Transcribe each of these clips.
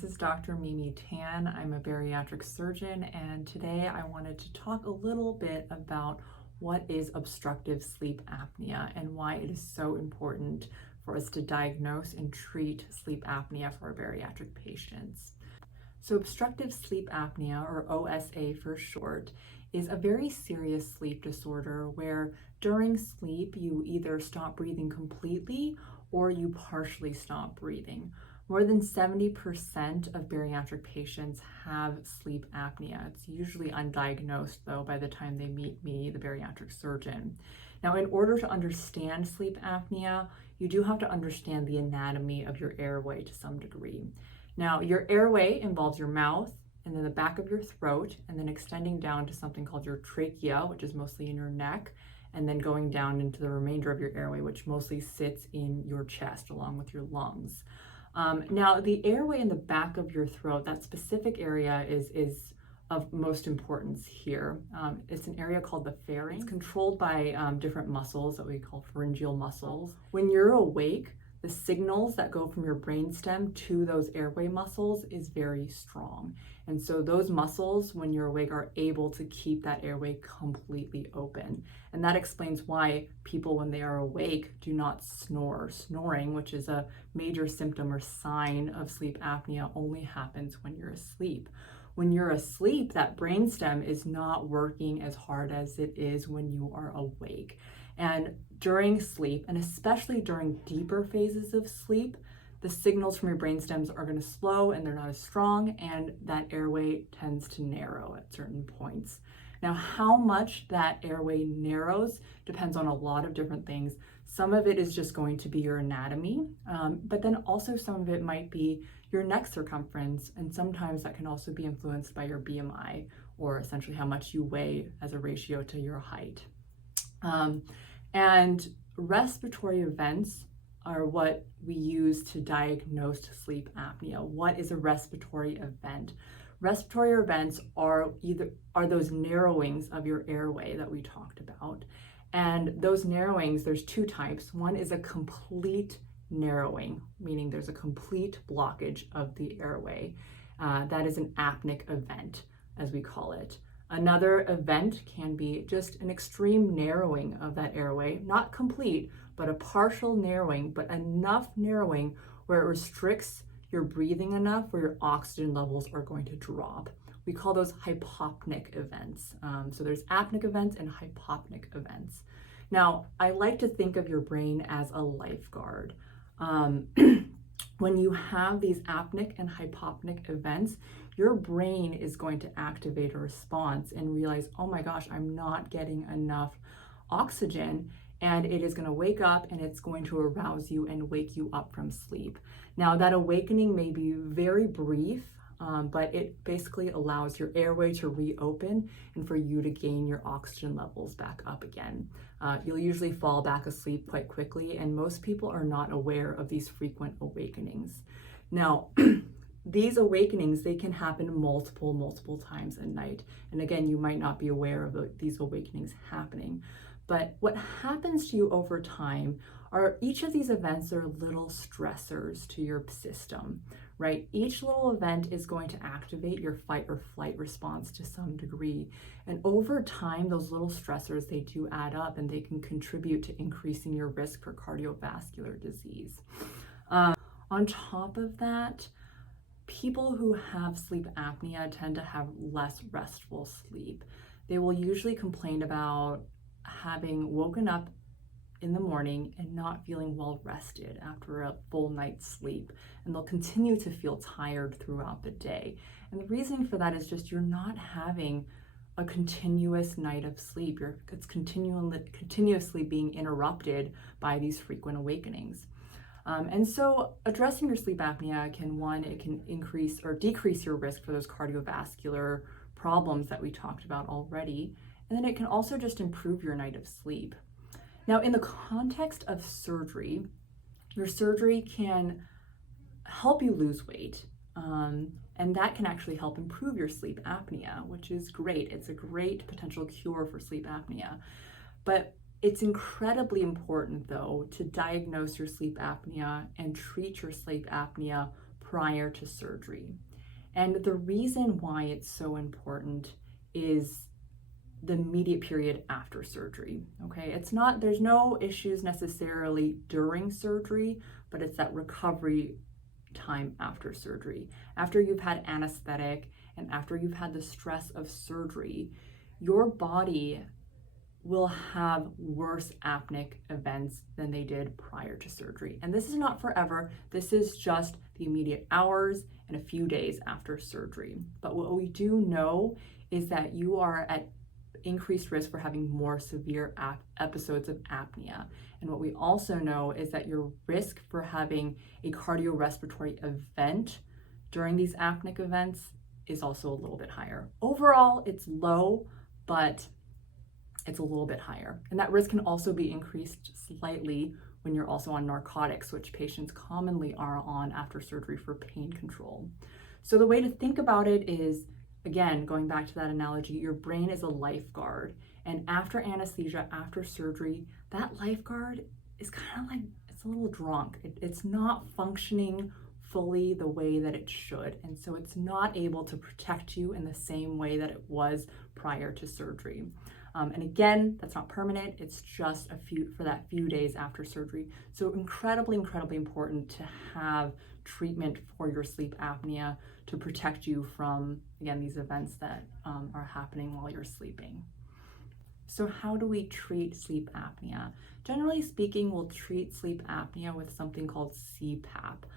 this is Dr. Mimi Tan. I'm a bariatric surgeon, and today I wanted to talk a little bit about what is obstructive sleep apnea and why it is so important for us to diagnose and treat sleep apnea for our bariatric patients. So obstructive sleep apnea, or OSA for short, is a very serious sleep disorder where during sleep you either stop breathing completely or you partially stop breathing. More than 70% of bariatric patients have sleep apnea. It's usually undiagnosed though by the time they meet me, the bariatric surgeon. Now, in order to understand sleep apnea, you do have to understand the anatomy of your airway to some degree. Now, your airway involves your mouth and then the back of your throat, and then extending down to something called your trachea, which is mostly in your neck, and then going down into the remainder of your airway, which mostly sits in your chest along with your lungs. Now, the airway in the back of your throat, that specific area is of most importance here. It's an area called the pharynx. It's controlled by different muscles that we call pharyngeal muscles. When you're awake, the signals that go from your brainstem to those airway muscles is very strong. And so those muscles, when you're awake, are able to keep that airway completely open. And that explains why people, when they are awake, do not snore. Snoring, which is a major symptom or sign of sleep apnea, only happens when you're asleep. When you're asleep, that brainstem is not working as hard as it is when you are awake. And during sleep, and especially during deeper phases of sleep, the signals from your brainstems are going to slow and they're not as strong, and that airway tends to narrow at certain points. Now, how much that airway narrows depends on a lot of different things. Some of it is just going to be your anatomy, but then also some of it might be your neck circumference, and sometimes that can also be influenced by your BMI, or essentially how much you weigh as a ratio to your height. And respiratory events are what we use to diagnose sleep apnea. What is a respiratory event? Respiratory events are those narrowings of your airway that we talked about. And those narrowings, there's two types. One is a complete narrowing, meaning there's a complete blockage of the airway. That is an apneic event, as we call it. Another event can be just an extreme narrowing of that airway, not complete, but a partial narrowing, but enough narrowing where it restricts your breathing enough where your oxygen levels are going to drop. We call those hypopneic events. So there's apneic events and hypopneic events. Now, I like to think of your brain as a lifeguard. When you have these apneic and hypopneic events, your brain is going to activate a response and realize, oh my gosh, I'm not getting enough oxygen, and it is going to wake up and it's going to arouse you and wake you up from sleep. Now, that awakening may be very brief, but it basically allows your airway to reopen and for you to gain your oxygen levels back up again. You'll usually fall back asleep quite quickly, and most people are not aware of these frequent awakenings. Now, these awakenings, they can happen multiple times a night. And again, you might not be aware of these awakenings happening. But what happens to you over time are each of these events are little stressors to your system, right? Each little event is going to activate your fight or flight response to some degree. And over time, those little stressors, they do add up and they can contribute to increasing your risk for cardiovascular disease. On top of that, people who have sleep apnea tend to have less restful sleep. They will usually complain about having woken up in the morning and not feeling well rested after a full night's sleep, and they'll continue to feel tired throughout the day. And the reason for that is just you're not having a continuous night of sleep. It's continuously being interrupted by these frequent awakenings. And so addressing your sleep apnea it can increase or decrease your risk for those cardiovascular problems that we talked about already. And then it can also just improve your night of sleep. Now, in the context of surgery, your surgery can help you lose weight, and that can actually help improve your sleep apnea, which is great. It's a great potential cure for sleep apnea. But it's incredibly important, though, to diagnose your sleep apnea and treat your sleep apnea prior to surgery. And the reason why it's so important is the immediate period after surgery, okay? There's no issues necessarily during surgery, but it's that recovery time after surgery. After you've had anesthetic and after you've had the stress of surgery, your body will have worse apneic events than they did prior to surgery. And this is not forever. This is just the immediate hours and a few days after surgery. But what we do know is that you are at increased risk for having more severe episodes of apnea. And what we also know is that your risk for having a cardiorespiratory event during these apneic events is also a little bit higher. Overall, it's low, but it's a little bit higher. And that risk can also be increased slightly when you're also on narcotics, which patients commonly are on after surgery for pain control. So the way to think about it is, again, going back to that analogy, your brain is a lifeguard. And after anesthesia, after surgery, that lifeguard is kind of like, it's a little drunk. It's not functioning fully the way that it should. And so it's not able to protect you in the same way that it was prior to surgery. And again, that's not permanent. It's just for that few days after surgery. So incredibly, incredibly important to have treatment for your sleep apnea to protect you from, again, these events that are happening while you're sleeping. So how do we treat sleep apnea? Generally speaking, we'll treat sleep apnea with something called CPAP,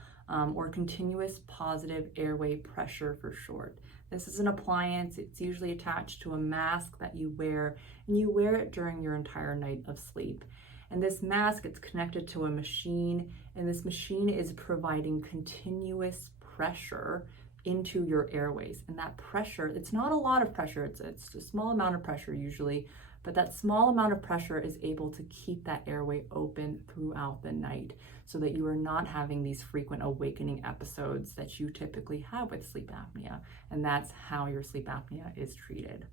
or continuous positive airway pressure for short. This is an appliance. It's usually attached to a mask that you wear, and you wear it during your entire night of sleep. And this mask, it's connected to a machine, and this machine is providing continuous pressure into your airways. And that pressure, it's not a lot of pressure, it's a small amount of pressure usually, but that small amount of pressure is able to keep that airway open throughout the night so that you are not having these frequent awakening episodes that you typically have with sleep apnea. And that's how your sleep apnea is treated.